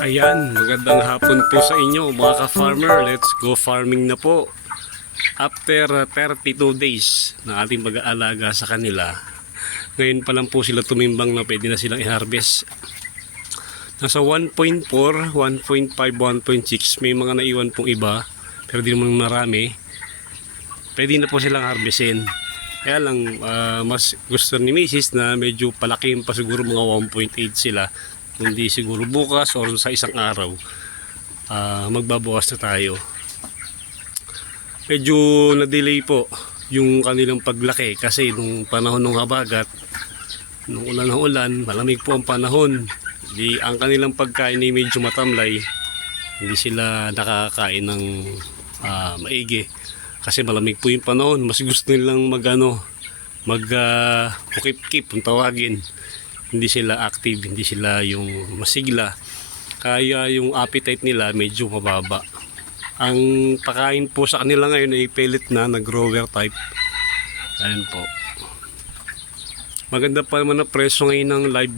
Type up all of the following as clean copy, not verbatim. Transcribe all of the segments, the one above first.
Ayan, magandang hapon po sa inyo mga ka-farmer. Let's go farming na po. After 32 days na ating pag-aalaga sa kanila, ngayon pa lang po sila tumimbang na pwede na silang i-harvest. Nasa 1.4, 1.5, 1.6, may mga naiwan pong iba, pero di naman marami. Pwede na po silang harvestin. Kaya lang, mas gusto ni Mrs. na medyo palakihin pa, siguro mga 1.8 sila. Kundi siguro bukas o sa isang araw, magbabawas na tayo. Medyo na-delay po yung kanilang paglaki kasi nung panahon ng habagat, nung ulan ng ulan, malamig po ang panahon. Ang kanilang pagkain ay medyo matamlay. Hindi sila nakakain ng maigi kasi malamig po yung panahon. Mas gusto nilang kukip-kip kung tawagin. Hindi sila active, hindi sila yung masigla. Kaya yung appetite nila medyo mababa. Ang pakain po sa kanila ngayon ay pellet na grower type. Ayan po. Maganda pa naman na presyo ngayon ng live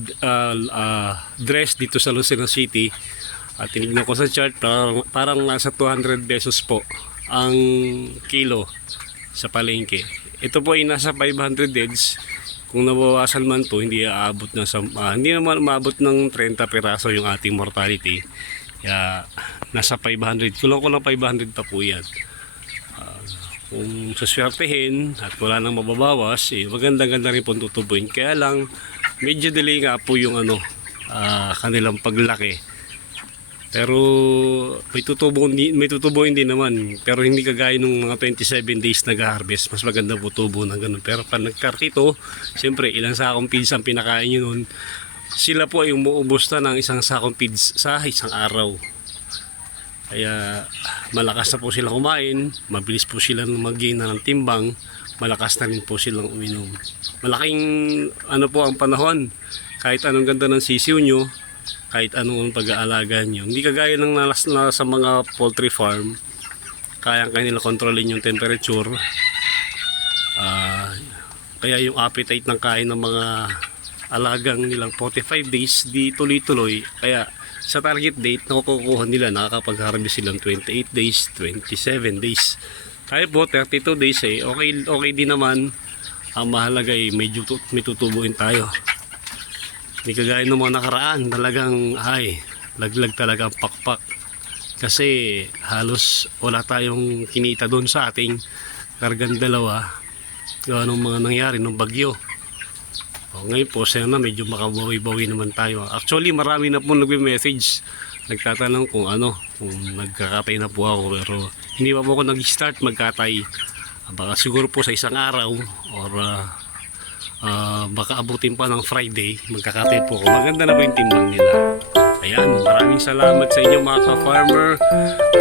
dress dito sa Lucena City. At tinignan ko sa chart, parang nasa 200 pesos po ang kilo sa palengke. Ito po ay nasa 500 heads. Kung nabawasan man to, hindi aabot na hindi naman maabot ng 30 piraso yung ating mortality. Kaya nasa 500, kulang 500 pa po yan. Kung suswertehin at wala nang mababawas, maganda-ganda rin po tutubuin. Kaya lang, medyo delay nga po yung kanilang paglaki. Pero may tutubo hindi naman. Pero hindi kagaya nung mga 27 days nag-harvest. Mas maganda po tubo na ganun. Pero pag nagkartito, siyempre ilang sakong feeds ang pinakain nyo nun. Sila po ay umuubos na ng isang sakong feeds sa isang araw. Kaya malakas na po sila kumain. Mabilis po sila mag-gain ng timbang. Malakas na rin po silang uminom. Malaking po ang panahon. Kahit anong ganda ng sisiw nyo, kahit anong pag-aalaga nyo, hindi kagaya ng sa mga poultry farm, kaya kanila kontrolin yung temperature. Kaya yung appetite ng kain ng mga alagang nilang 45 days di tuloy-tuloy. Kaya sa target date nakukuha nila, nakakapag-harvest silang 28 days, 27 days. Kaya po 32 days okay din naman. Ang mahalaga ay medyo may tutubuin tayo. Hindi kagaya ng mga nakaraan, talagang laglag talaga ang pakpak. Kasi halos wala tayong kinita doon sa ating kargang dalawa. Gawa ng mga nangyari ng bagyo. Ngayon po, sana medyo makabawi-bawi naman tayo. Actually, marami na po nagme-message. Nagtatanong kung nagkakatay na po ako. Pero hindi pa po ako nag-start magkatay. Baka siguro po sa isang araw or baka abutin pa ng Friday, magkakatay po ako. Maganda na po yung timbang nila. Ayan, maraming salamat sa inyo mga ka-farmer.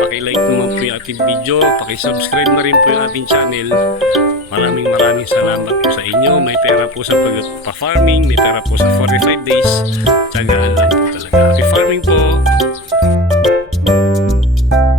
Paki-like naman po yung ating video, paki-subscribe na rin po yung ating channel. Maraming salamat po sa inyo. May pera po sa pag-farming, may pera po sa 45 days. Tsagaan lang po talaga. Happy farming po!